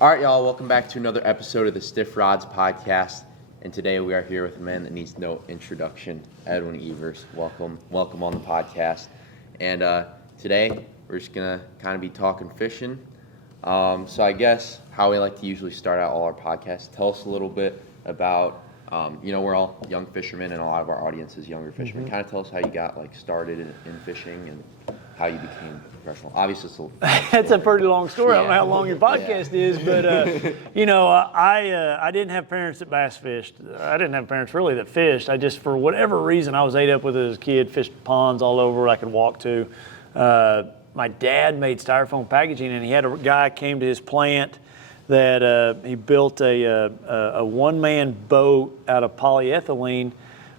All right, y'all, welcome back to another episode of the Stiff Rods Podcast. And today we are here with a man that needs no introduction, Edwin Evers. Welcome on the podcast. And today we're just going to kind of be talking fishing. So I guess how we like to usually start out all our podcasts, tell us a little bit about, we're all young fishermen and a lot of our audience is younger fishermen. Mm-hmm. Kind of tell us how you got started in fishing and how you became professional. Obviously, it's that's a pretty long story. Yeah. I don't know how long your podcast is, but I didn't have parents that bass fished. I didn't have parents really that fished. I just, for whatever reason, I was ate up with it as a kid. Fished ponds all over I could walk to. My dad made styrofoam packaging, and he had a guy came to his plant that he built a one-man boat out of polyethylene.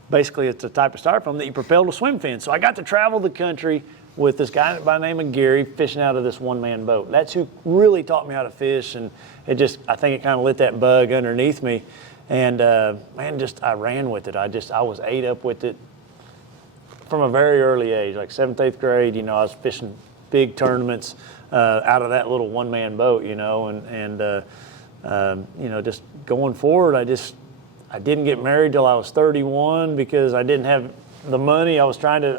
Basically, it's a type of styrofoam that you propel to swim fins. So I got to travel the country with this guy by the name of Gary fishing out of this one-man boat. That's who really taught me how to fish, and I think it kind of lit that bug underneath me. And I ran with it. I was ate up with it from a very early age, like 7th, 8th grade. I was fishing big tournaments out of that little one-man boat, just going forward, I didn't get married till I was 31 because I didn't have the money. I started,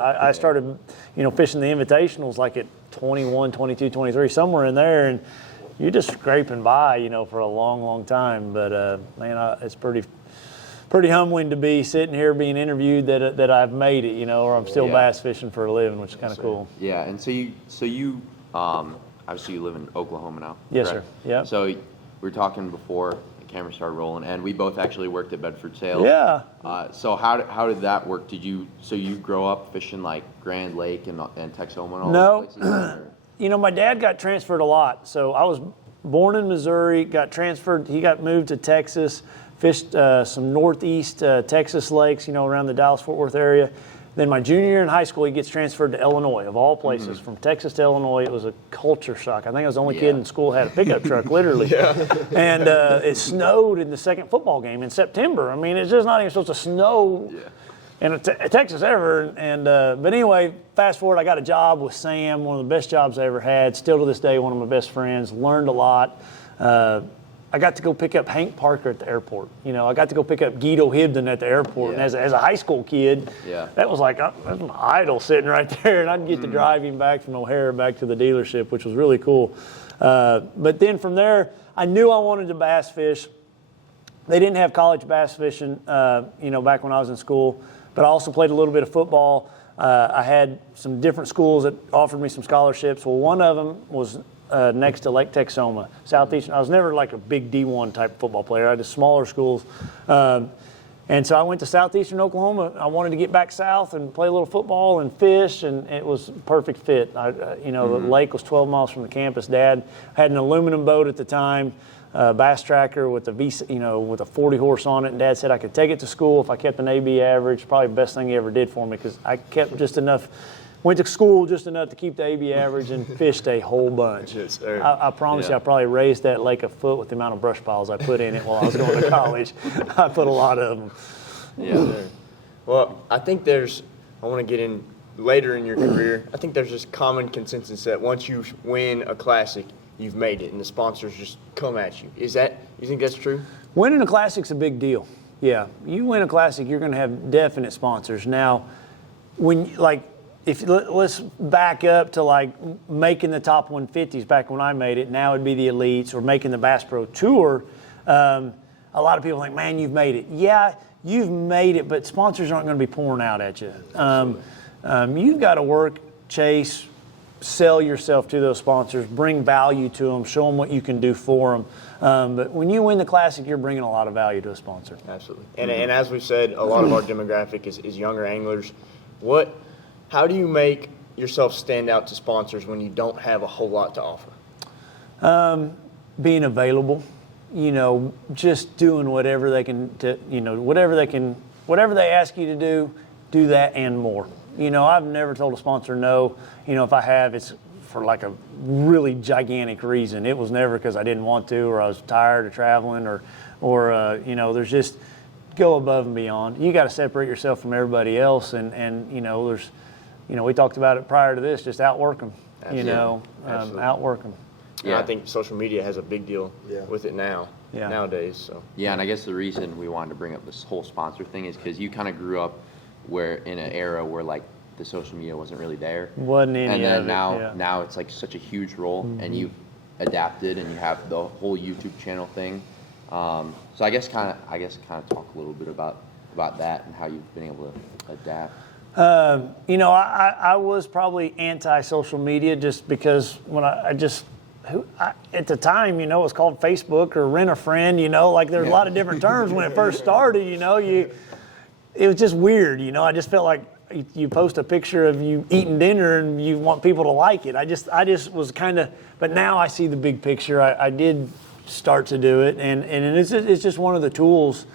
fishing the invitationals like at 21, 22, 23, somewhere in there, and you're just scraping by, for a long, long time. But it's pretty humbling to be sitting here being interviewed that I've made it, or I'm still bass fishing for a living, which is kind of cool. Yeah, and so you obviously you live in Oklahoma now. Yes, correct? Sir. Yeah. So we were talking before the camera started rolling, and we both actually worked at Bedford Sales. Yeah. So how did that work? You grow up fishing like Grand Lake and Texoma and all those places? No. My dad got transferred a lot. So I was born in Missouri, got transferred. He got moved to Texas, fished some northeast Texas lakes, around the Dallas-Fort Worth area. Then my junior year in high school, he gets transferred to Illinois, of all places. Mm-hmm. From Texas to Illinois, it was a culture shock. I think I was the only kid in school who had a pickup truck, literally. And it snowed in the second football game in September. I mean, it's just not even supposed to snow in Texas ever. But anyway, fast forward, I got a job with Sam, one of the best jobs I ever had. Still to this day, one of my best friends. Learned a lot. I got to go pick up Hank Parker at the airport. I got to go pick up Guido Hibden at the airport. And as a high school kid, that was like that's an idol sitting right there. And I'd get to drive him back from O'Hare back to the dealership, which was really cool. But then from there, I knew I wanted to bass fish. They didn't have college bass fishing, back when I was in school. But I also played a little bit of football. I had some different schools that offered me some scholarships. Well, one of them was next to Lake Texoma, Southeastern. I was never like a big D1 type football player. I had smaller schools. And so I went to Southeastern Oklahoma. I wanted to get back south and play a little football and fish, and it was a perfect fit. The lake was 12 miles from the campus. Dad had an aluminum boat at the time, bass tracker with a 40 horse on it, and Dad said I could take it to school if I kept an AB average. Probably the best thing he ever did for me because I kept just enough. Went to school just enough to keep the AB average and fished a whole bunch. Yes, sir. I promise you, I probably raised that lake a foot with the amount of brush piles I put in it while I was going to college. I put a lot of them. Yeah. Well, I think I want to get in later in your career, I think there's this common consensus that once you win a classic, you've made it, and the sponsors just come at you. You think that's true? Winning a classic's a big deal. Yeah. You win a classic, you're going to have definite sponsors. Now, let's back up to making the top 150s back when I made it. Now it'd be the elites or making the Bass Pro Tour. A lot of people think, man, you've made it. Yeah, you've made it, but sponsors aren't going to be pouring out at you. You've got to work, chase, sell yourself to those sponsors, bring value to them, show them what you can do for them. But when you win the classic, you're bringing a lot of value to a sponsor. Absolutely. And as we've said, a lot of our demographic is younger anglers. How do you make yourself stand out to sponsors when you don't have a whole lot to offer? Being available, just doing whatever they can, whatever they ask you to do that and more. I've never told a sponsor no. If I have, it's for like a really gigantic reason. It was never because I didn't want to, or I was tired of traveling, or there's just go above and beyond. You got to separate yourself from everybody else, and there's, we talked about it prior to this, just outwork them. Outwork them. And I think social media has a big deal Yeah. with it nowadays. So Yeah, and I guess the reason we wanted to bring up this whole sponsor thing is because you kind of grew up where in an era where like the social media wasn't really there. Wasn't any And then of it, now it's like such a huge role, and you've adapted, and you have the whole YouTube channel thing. So I guess kind of talk a little bit about that and how you've been able to adapt. I was probably anti-social media just because when at the time, it was called Facebook or Rent a Friend, like there's a lot of different terms when it first started, it was just weird, I just felt like you post a picture of you eating dinner and you want people to like it. I just was kind of, but now I see the big picture. I did start to do it, and it's just one of the tools.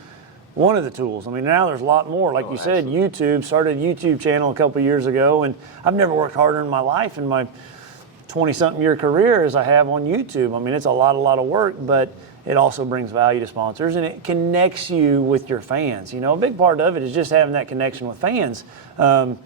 One of the tools. I mean, now there's a lot more. Like you said, absolutely. started a YouTube channel a couple years ago, and I've never worked harder in my life in my 20-something year career as I have on YouTube. I mean, it's a lot of work, but it also brings value to sponsors, and it connects you with your fans. A big part of it is just having that connection with fans. When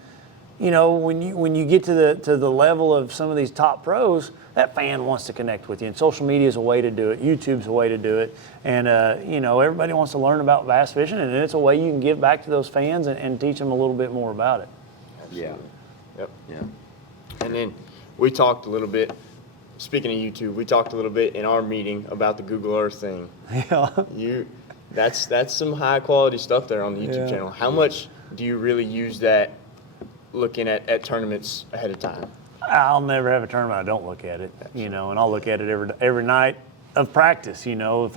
you get to the level of some of these top pros, that fan wants to connect with you, and social media is a way to do it. YouTube's a way to do it, and everybody wants to learn about bass fishing, and it's a way you can give back to those fans and teach them a little bit more about it. Yeah. Yep. Yeah. And then we talked a little bit. Speaking of YouTube, we talked a little bit in our meeting about the Google Earth thing. Yeah. That's some high quality stuff there on the YouTube Yeah. channel. How much do you really use that looking at tournaments ahead of time? I'll never have a tournament I don't look at it, and I'll look at it every night of practice. If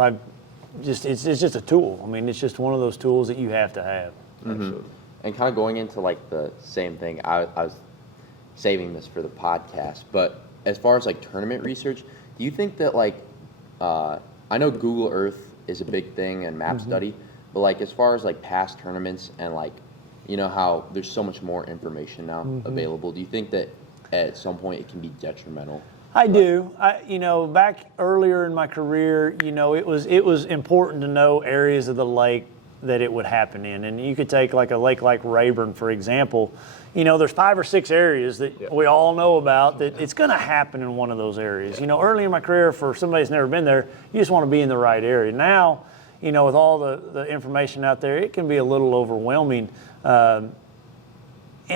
it's just a tool. I mean, it's just one of those tools that you have to have. Absolutely. And kind of going into like the same thing, I was saving this for the podcast, but as far as like tournament research, do you think that like, I know Google Earth is a big thing and map study, but like as far as like past tournaments and like, how there's so much more information now available, do you think that at some point it can be detrimental? I do. Back earlier in my career, it was important to know areas of the lake that it would happen in. And you could take like a lake like Rayburn, for example. There's 5 or 6 areas that we all know about that it's going to happen in one of those areas. Early in my career, for somebody that's never been there, you just want to be in the right area. Now, with all the information out there, it can be a little overwhelming. And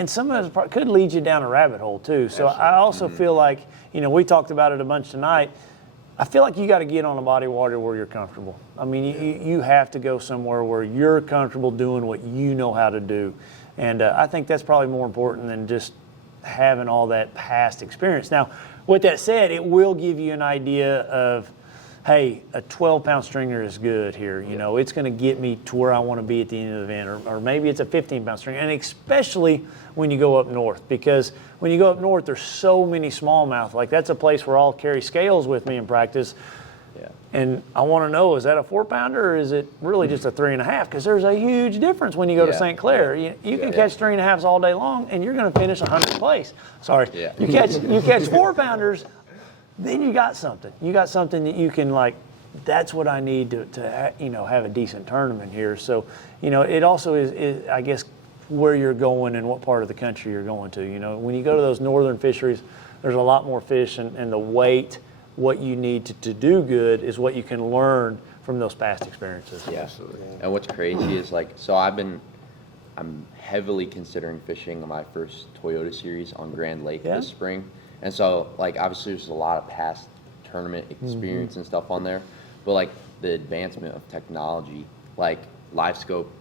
some of it could lead you down a rabbit hole too. So I also feel like, we talked about it a bunch tonight. I feel like you got to get on a body of water where you're comfortable. I mean, you have to go somewhere where you're comfortable doing what you know how to do. And I think that's probably more important than just having all that past experience. Now, with that said, it will give you an idea of, hey, a 12-pound stringer is good here. It's going to get me to where I want to be at the end of the event. Or maybe it's a 15-pound stringer. And especially when you go up north. Because when you go up north, there's so many smallmouth. Like, that's a place where I'll carry scales with me in practice. Yeah. And I want to know, is that a 4-pounder or is it really just a 3.5? Because there's a huge difference when you go to St. Clair. You can catch 3.5s all day long, and you're going to finish 100th place. Sorry. Yeah. You catch 4-pounders, then you got something. You got something that you can, like, that's what I need to have a decent tournament here. So, it also is, I guess, where you're going and what part of the country you're going to. When you go to those northern fisheries, there's a lot more fish, and the weight, what you need to do good is what you can learn from those past experiences. Yeah. Absolutely. And what's crazy is like, so I'm heavily considering fishing my first Toyota Series on Grand Lake this spring. And so, like, obviously there's a lot of past tournament experience and stuff on there, but like the advancement of technology, like live scope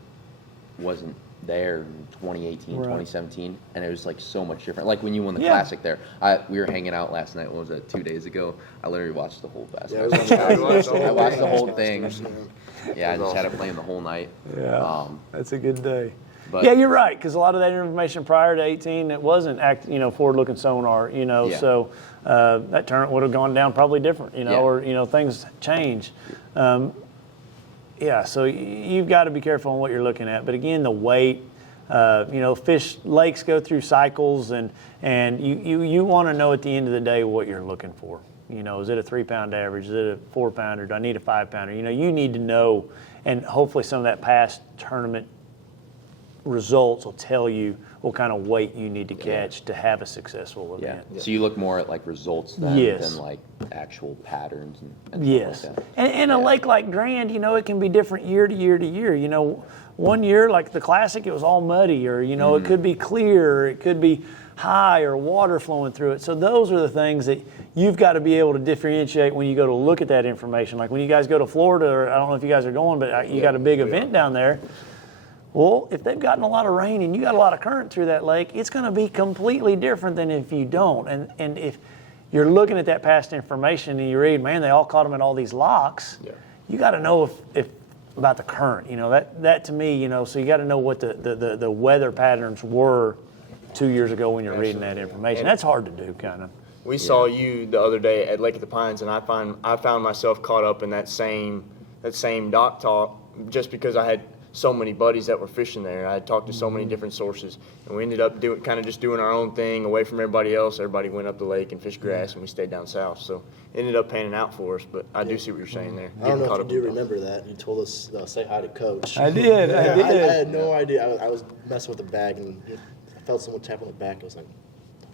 wasn't there in 2018, 2017, and it was like so much different. Like when you won the Classic there, we were hanging out last night, what was that, 2 days ago? I literally watched the whole basketball. I watched the whole thing. Yeah, I just had it playing the whole night. Yeah, that's a good day. But, yeah, you're right, because a lot of that information prior to 18, it wasn't forward-looking sonar, so that tournament would have gone down probably different, or things change. So you've got to be careful on what you're looking at. But again, the weight, lakes go through cycles, and you want to know at the end of the day what you're looking for. Is it a 3-pound average? Is it a 4-pounder? Do I need a 5-pounder? You need to know, and hopefully some of that past tournament results will tell you what kind of weight you need to catch to have a successful event. So you look more at like results than like actual patterns and Yes, stuff like that. and a lake like Grand, it can be different year to year to year. One year, like the Classic, it was all muddy, or it could be clear, or it could be high, or water flowing through it. So those are the things that you've got to be able to differentiate when you go to look at that information. Like when you guys go to Florida, or I don't know if you guys are going, but you got a big event down there. Well, if they've gotten a lot of rain and you got a lot of current through that lake, it's going to be completely different than if you don't. And if you're looking at that past information and you read, man, they all caught them at all these locks. Yeah. You got to know if about the current. That to me, so you got to know what the weather patterns were 2 years ago when you're reading that information. That's hard to do, kind of. We saw you the other day at Lake of the Pines, and I found myself caught up in that same dock talk just because I had so many buddies that were fishing there. I had talked to so many different sources, and we ended up doing our own thing away from everybody else. Everybody went up the lake and fished grass, and we stayed down south. So it ended up panning out for us. But I do see what you're saying there. I don't know if you do remember that. You told us say hi to Coach. I did. I had no idea. I was messing with the bag, and I felt someone tap on the back. I was like,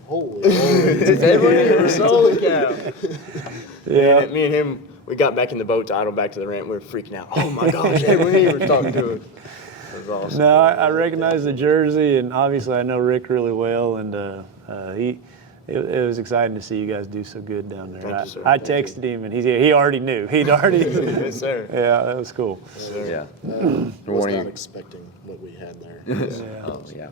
holy. It's Edwin here. Holy cow. Yeah. Me and him, we got back in the boat to idle back to the ramp. We were freaking out. Oh my gosh, Edwin here was talking to us. It was awesome. No, I recognize the jersey, and obviously I know Rick really well, and it was exciting to see you guys do so good down there. Thank you, sir. I texted him, and he already knew. He'd already. Yes, sir. Yeah, that was cool. Yes, sir. Yeah. Was not expecting what we had there. Oh, yeah.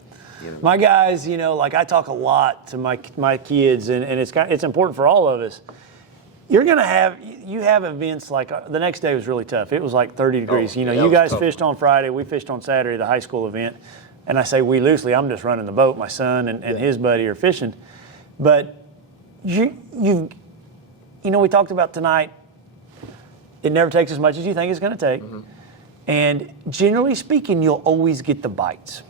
My guys, like I talk a lot to my kids, and it's important for all of us. You have events like the next day was really tough. It was like 30 degrees. yeah, You it was guys tough. fished on Friday. We fished on Saturday, the high school event. And I say we loosely. I'm just running the boat. My son and his buddy are fishing. But we talked about tonight. It never takes as much as you think it's going to take. Mm-hmm. And generally speaking, you'll always get the bites.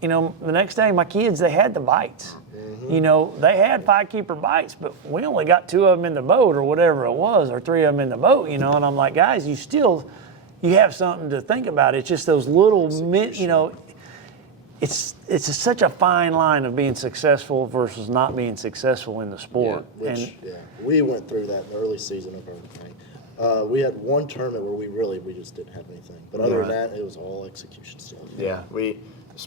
The next day, my kids, they had the bites. Mm-hmm. They had 5-keeper bites, but we only got 2 of them in the boat or whatever it was, or 3 of them in the boat, and I'm like, guys, you have something to think about. It's just those little, it's such a fine line of being successful versus not being successful in the sport. We went through that in the early season of our thing. We had one tournament where we just didn't have anything, but other than that, it was all execution stuff. Yeah,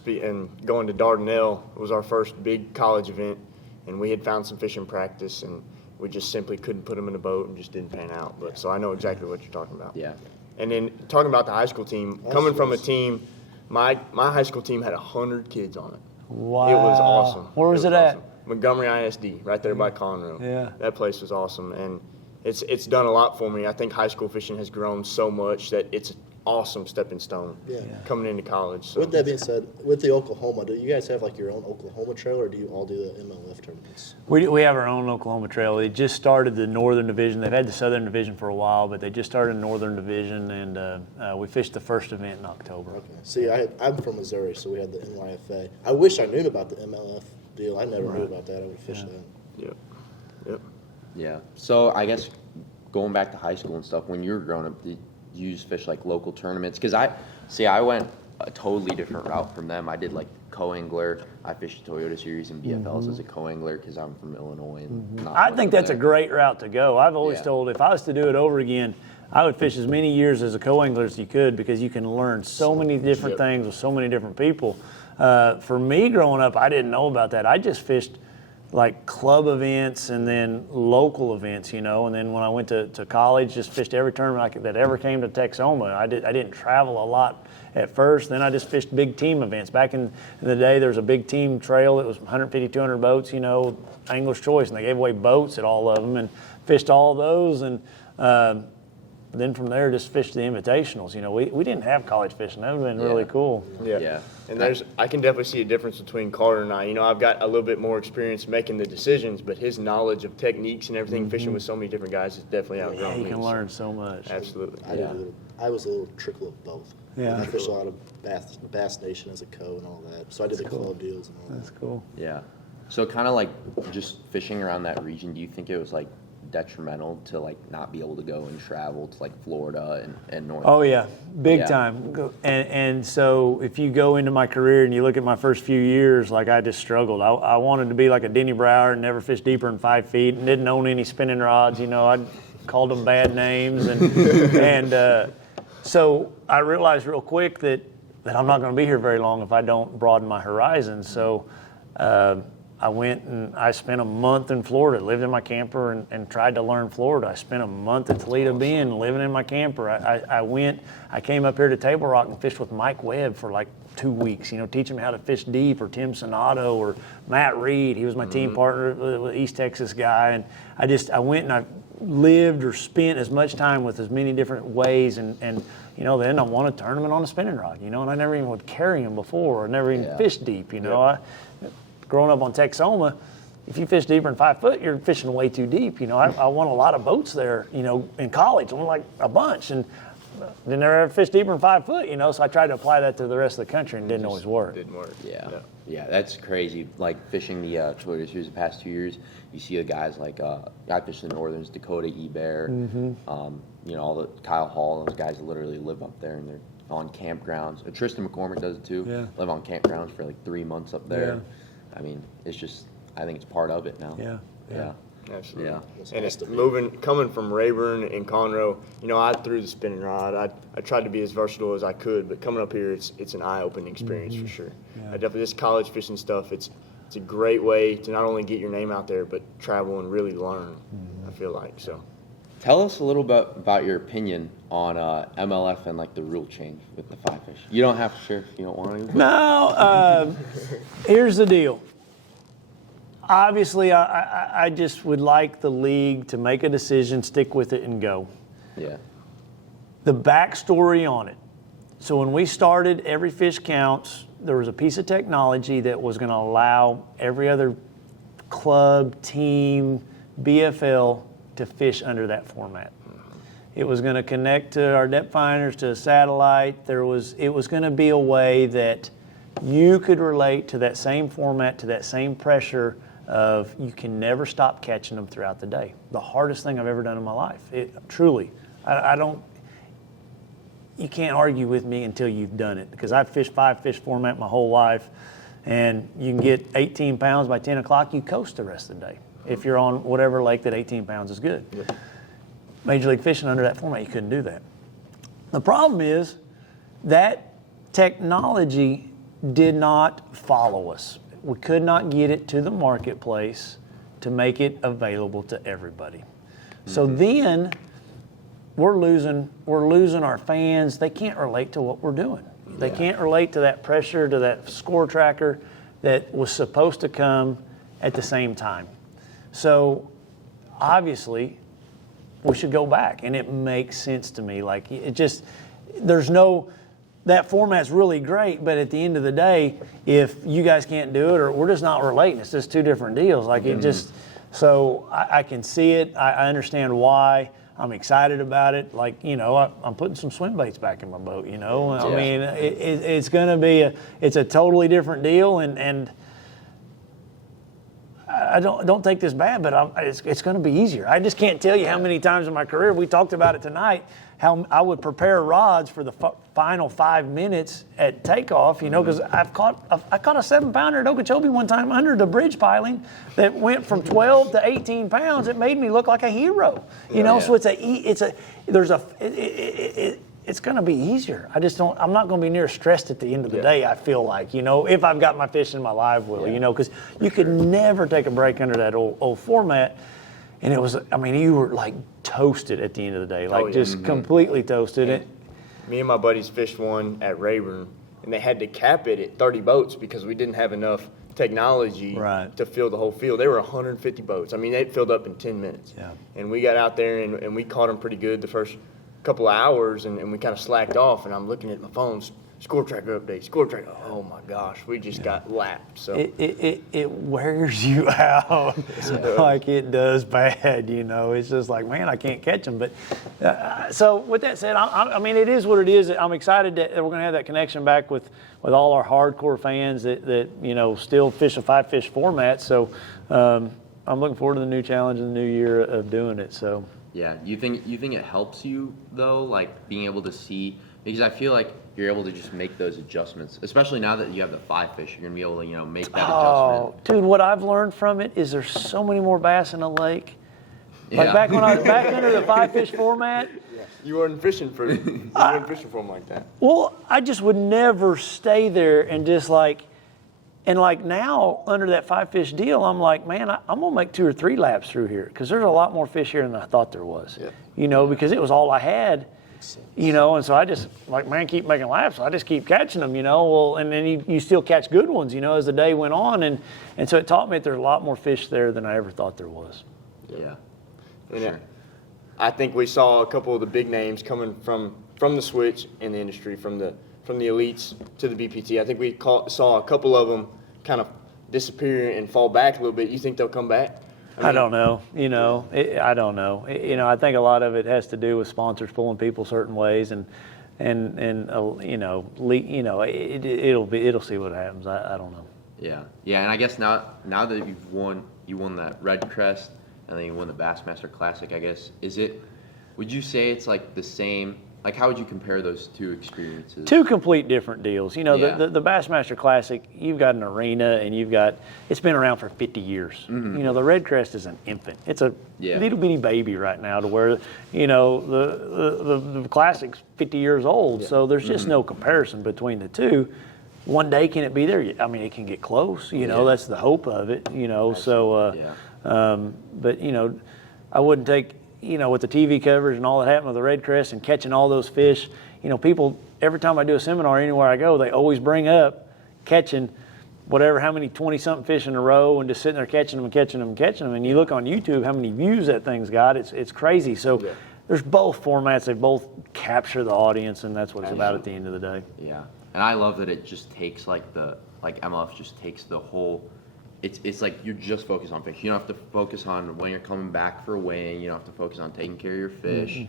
and going to Dardanelle was our first big college event, and we had found some fish in practice, and we just simply couldn't put them in the boat and just didn't pan out. But so I know exactly what you're talking about. Yeah. And then talking about the high school team, coming from a team, my high school team had 100 kids on it. Wow. It was awesome. Where was it at? awesome. Montgomery ISD, right there by Conroe. Yeah. That place was awesome, and it's done a lot for me. I think high school fishing has grown so much that it's an awesome stepping stone coming into college. So. With that being said, with the Oklahoma, do you guys have like your own Oklahoma trail, or do you all do the MLF tournaments? We have our own Oklahoma Trail. They just started the Northern Division. They've had the Southern Division for a while, but they just started the Northern Division, and we fished the first event in October. Okay. See, I'm from Missouri, so we had the NYFA. I wish I knew about the MLF deal. I never knew about that. I would have fished that. Yep. Yeah. So I guess going back to high school and stuff, when you were growing up, did you use fish like local tournaments? Because I went a totally different route from them. I did like co-angler. I fished the Toyota Series and BFLs as a co-angler because I'm from Illinois. And not I from think that's a there. great route to go. I've always told if I was to do it over again, I would fish as many years as a co-angler as you could, because you can learn so many different things with so many different people. For me growing up, I didn't know about that. I just fished like club events and then local events, and then when I went to college, just fished every tournament that ever came to Texoma. I didn't travel a lot at first. Then I just fished big team events. Back in the day, there was a big team trail. It was 150, 200 boats, Angler's Choice, and they gave away boats at all of them, and fished all those. And then from there, just fished the invitationals. We didn't have college fishing. That would have been really cool. Yeah. And I can definitely see a difference between Carter and I. I've got a little bit more experience making the decisions, but his knowledge of techniques and everything, fishing with so many different guys, is definitely outgrown me. You can learn so much. Absolutely. I was a little trickle of both. Yeah. I fished a lot of Bass Nation as a co and all that. So I did the club deals and all That's that. cool. Yeah. So kind of like just fishing around that region, do you think it was like detrimental to like not be able to go and travel to like Florida and North? Oh yeah, big Yeah. time. And so if you go into my career and you look at my first few years, like I just struggled. I wanted to be like a Denny Brower and never fish deeper than 5 feet and didn't own any spinning rods. I called them bad names and so I realized real quick that I'm not going to be here very long if I don't broaden my horizons. So I went and I spent a month in Florida, lived in my camper and tried to learn Florida. I spent a month at Toledo Bend living in my camper. I came up here to Table Rock and fished with Mike Webb for like 2 weeks, teaching me how to fish deep, or Tim Sonato or Matt Reed. He was my team partner, the East Texas guy. And I went and I lived or spent as much time with as many different ways and then I won a tournament on a spinning rod, and I never even would carry them before, or never even fished deep, Growing up on Texoma, if you fish deeper than 5 foot, you're fishing way too deep. I won a lot of boats there, in college. I won like a bunch, and didn't ever fish deeper than 5 foot, so I tried to apply that to the rest of the country and didn't always work. Didn't work. Yeah, that's crazy. Like fishing the Toyota Series the past 2 years, you see the guys like I fished the Northerns, Dakota Ebear, all the Kyle Hall, those guys literally live up there and they're on campgrounds. Tristan McCormick does it too. Yeah. Live on campgrounds for like 3 months up there. Yeah. I mean, it's just, I think it's part of it now. Yeah. Absolutely. Yeah. And it's coming from Rayburn and Conroe, I threw the spinning rod. I tried to be as versatile as I could, but coming up here, it's an eye-opening experience for sure. Yeah. Definitely this college fishing stuff, it's a great way to not only get your name out there, but travel and really learn, I feel like, so. Tell us a little bit about your opinion on MLF and like the rule change with the 5 fish. You don't have to share if you don't want to. No, here's the deal. Obviously, I just would like the league to make a decision, stick with it, and go. Yeah. The backstory on it. So when we started Every Fish Counts, there was a piece of technology that was going to allow every other club, team, BFL to fish under that format. It was going to connect to our depth finders, to a satellite. It was going to be a way that you could relate to that same format, to that same pressure of you can never stop catching them throughout the day. The hardest thing I've ever done in my life. Truly. You can't argue with me until you've done it, because I've fished 5 fish format my whole life, and you can get 18 pounds by 10 o'clock, you coast the rest of the day. If you're on whatever lake that 18 pounds is good. Yeah. Major League Fishing under that format, you couldn't do that. The problem is that technology did not follow us. We could not get it to the marketplace to make it available to everybody. So then we're losing our fans. They can't relate to what we're doing. They can't relate to that pressure, to that score tracker that was supposed to come at the same time. So obviously we should go back, and it makes sense to me. Like that format's really great, but at the end of the day, if you guys can't do it, or we're just not relating, it's just 2 different deals. Like so I can see it. I understand why. I'm excited about it. Like, I'm putting some swim baits back in my boat, I mean, it's going to be it's a totally different deal, and I don't take this bad, but it's going to be easier. I just can't tell you how many times in my career, we talked about it tonight, how I would prepare rods for the final 5 minutes at takeoff, because I caught a 7-pounder at Okeechobee one time under the bridge piling that went from 12 to 18 pounds. It made me look like a hero, So it's going to be easier. I'm not going to be near stressed at the end of the day, I feel like, if I've got my fish in my live well, because you could never take a break under that old format. And it was, you were like toasted at the end of the day, completely toasted. Me and my buddies fished one at Rayburn, and they had to cap it at 30 boats because we didn't have enough technology to fill the whole field. There were 150 boats. They filled up in 10 minutes. Yeah. And we got out there, and we caught them pretty good the first couple of hours, and we kind of slacked off, and I'm looking at my phone, score tracker update, score tracker. Oh my gosh, we just got lapped. So it wears you out like it does bad. It's just like, man, I can't catch them. But so with that said, it is what it is. I'm excited that we're going to have that connection back with all our hardcore fans that still fish a 5 fish format. So looking forward to the new challenge and the new year of doing it. So. Yeah. You think it helps you though, like being able to see, because I feel like you're able to just make those adjustments, especially now that you have the 5 fish. You're gonna be able to make that adjustment. Dude, what I've learned from it is there's so many more bass in the lake. Like Yeah. back when I was back under the 5 fish format. You weren't fishing for them like that. Well, I just would never stay there and just now under that 5 fish deal, I'm like, man, I'm gonna make 2 or 3 laps through here because there's a lot more fish here than I thought there was. Yeah. Because it was all I had. And so I just keep making laps. I just keep catching them, Well, and then you still catch good ones, as the day went on, and so it taught me that there's a lot more fish there than I ever thought there was. Yeah. And Sure. I think we saw a couple of the big names coming from the switch in the industry, from the elites to the BPT. I think we saw a couple of them kind of disappear and fall back a little bit. You think they'll come back? I don't know. I don't know. I think a lot of it has to do with sponsors pulling people certain ways, and it'll see what happens. I don't know. Yeah. Yeah. And I guess now that you won that Red Crest, and then you won the Bassmaster Classic, I guess, would you say it's like the same? Like, how would you compare those 2 experiences? 2 complete different deals. Yeah. The Bassmaster Classic, you've got an arena, and it's been around for 50 years. Mm-hmm. The Red Crest is an infant. It's a little bitty baby right now to where, the Classic's 50 years old. So there's just no comparison between the 2. One day, can it be there? I mean, it can get close. That's the hope of it. So, but I wouldn't take. With the TV coverage and all that happened with the Red Crest and catching all those fish, people, every time I do a seminar anywhere I go, they always bring up catching how many 20-something fish in a row and just sitting there catching them and catching them and catching them. And you look on YouTube, how many views that thing's got, it's crazy. So there's both formats. They both capture the audience, and that's what it's about at the end of the day. Yeah. And I love that it just takes MLF just takes the whole. It's like you're just focused on fish. You don't have to focus on when you're coming back for a weigh-in. You don't have to focus on taking care of your fish.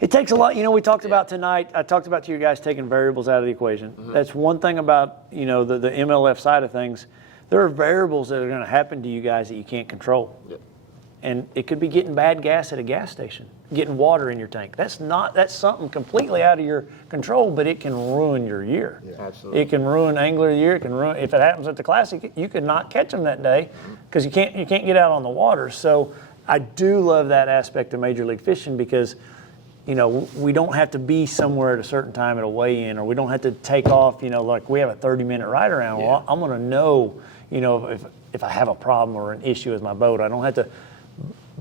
It takes a lot. We talked about tonight. I talked about to you guys taking variables out of the equation. That's one thing about the MLF side of things. There are variables that are going to happen to you guys that you can't control. Yep. And it could be getting bad gas at a gas station, getting water in your tank. That's something completely out of your control, but it can ruin your year. Yeah, absolutely. It can ruin angler of the year. It can ruin, if it happens at the Classic, you could not catch them that day because you can't get out on the water. So I do love that aspect of Major League Fishing because, we don't have to be somewhere at a certain time at a weigh-in, or we don't have to take off, like we have a 30-minute ride around. Yeah. Well, I'm going to know, if I have a problem or an issue with my boat, I don't have to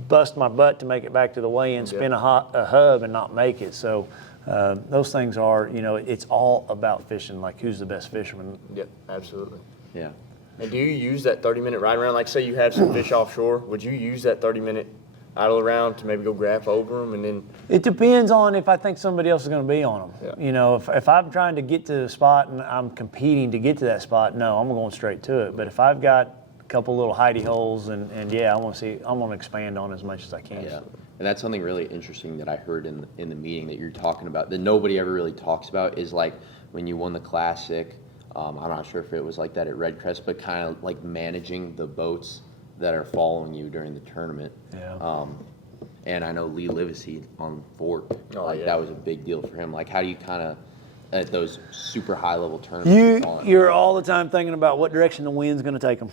bust my butt to make it back to the weigh-in, spin a hub and not make it. So those things are, it's all about fishing, like who's the best fisherman. Yep, absolutely. Yeah. And do you use that 30-minute ride around? Like, say you have some fish offshore, would you use that 30-minute idle around to maybe go grab over them and then? It depends on if I think somebody else is going to be on them. Yeah. If I'm trying to get to the spot and I'm competing to get to that spot, no, I'm going straight to it. But if I've got a couple little hidey holes and I want to expand on as much as I can. Yeah. And that's something really interesting that I heard in the meeting that you're talking about that nobody ever really talks about is like when you won the Classic. I'm not sure if it was like that at Red Crest, but kind of like managing the boats that are following you during the tournament. Yeah. And I know Lee Livesey on Fort, that was a big deal for him. Like, how do you kind of, at those super high level tournaments? You're all the time thinking about what direction the wind's going to take them.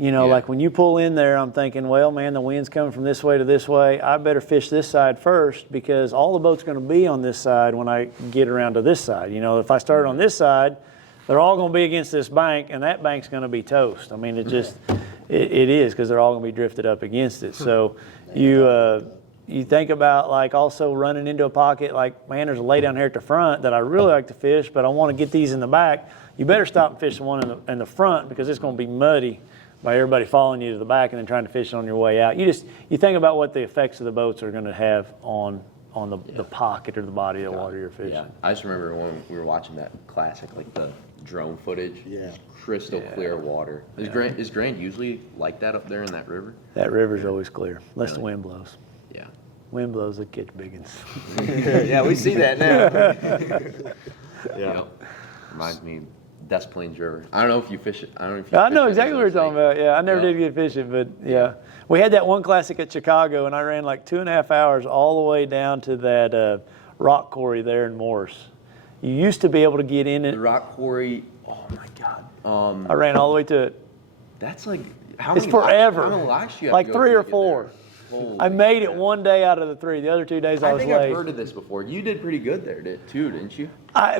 Like when you pull in there, I'm thinking, well, man, the wind's coming from this way to this way. I better fish this side first because all the boats are going to be on this side when I get around to this side. If I start on this side, they're all going to be against this bank, and that bank's going to be toast. I mean, it just, it is because they're all going to be drifted up against it. So you think about like also running into a pocket like, man, there's a lay down here at the front that I really like to fish, but I want to get these in the back. You better stop and fish the one in the front because it's going to be muddy by everybody following you to the back and then trying to fish it on your way out. You think about what the effects of the boats are going to have on the pocket or the body of the water you're fishing. Yeah, I just remember when we were watching that Classic, like the drone footage. Yeah. Crystal clear water. Is Grand usually like that up there in that river? That river's always clear, unless the Really? wind blows. Yeah. Wind blows, they catch big ones. Yeah, we see that now. Yep. Reminds me Des Plaines River. I don't know if you fish it. I don't know if you I fish know it exactly what you're talking about. Yeah, I never Yeah. did get fishing, but yeah. We had that one classic at Chicago, and I ran like 2.5 hours all the way down to that rock quarry there in Morris. You used to be able to get in it. The rock quarry. Oh my God. I ran all the way to it. That's like how It's many forever. How many laps you have Like to go 3 through or to get 4. there? Holy I made it crap. one day out of the 3. The other 2 days I I was think late. I've heard of this before. You did pretty good there, too, didn't you?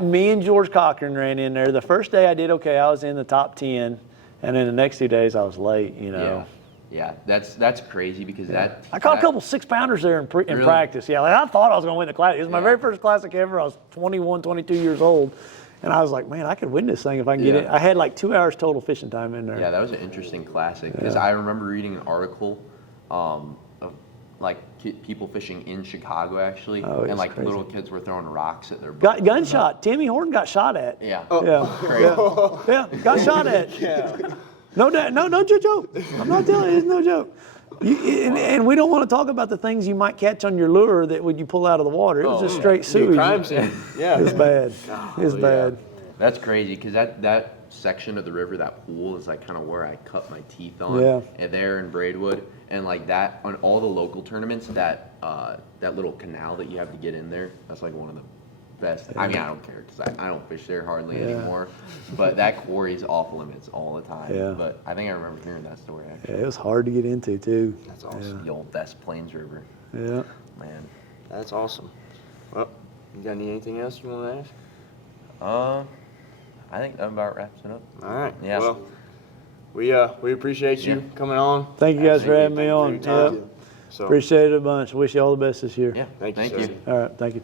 Me and George Cochran ran in there. The first day I did okay. I was in the top 10, and then the next 2 days I was late. You know. Yeah. That's crazy because that. I caught a that- couple 6-pounders there in Really? practice. Yeah, like I thought I was going to win the classic. It was my Yeah. very first classic ever. I was 21, 22 years old, and I was like, man, I could win this thing if I can get Yeah. it. I had like 2 hours total fishing time in there. Yeah, that was an interesting classic because I remember reading an article of like people fishing in Chicago actually, Oh, it's and like crazy. little kids were throwing rocks at their boat. Got gunshot. Timmy Horton got shot at. Yeah. Yeah, got shot at. No joke. I'm not telling you, it's no joke. And we don't want to talk about the things you might catch on your lure that when you pull out of the water. It was just straight sewage. Crime scene. Yeah. It was bad. It was bad. That's crazy because that section of the river, that pool, is like kind of where I cut my teeth on. Yeah. And there in Braidwood, and like that on all the local tournaments, that little canal that you have to get in there, that's like one of the best. I mean, I don't care because I don't fish there hardly anymore. But that quarry is off limits all the time. Yeah. But I think I remember hearing that story actually. Yeah, it was hard to get into too. That's awesome. The old Des Plaines River, Yeah. man. That's awesome. Well, you got anything else you want to ask? I think that about wraps it up. All right. Yeah. Well, we appreciate you coming on. Thank you guys for Absolutely. having me on. Thank you for your time. Yep. So, Appreciate it a bunch. Wish you all the best this year. Yeah. Thank you, Thank sir. you. All right. Thank you.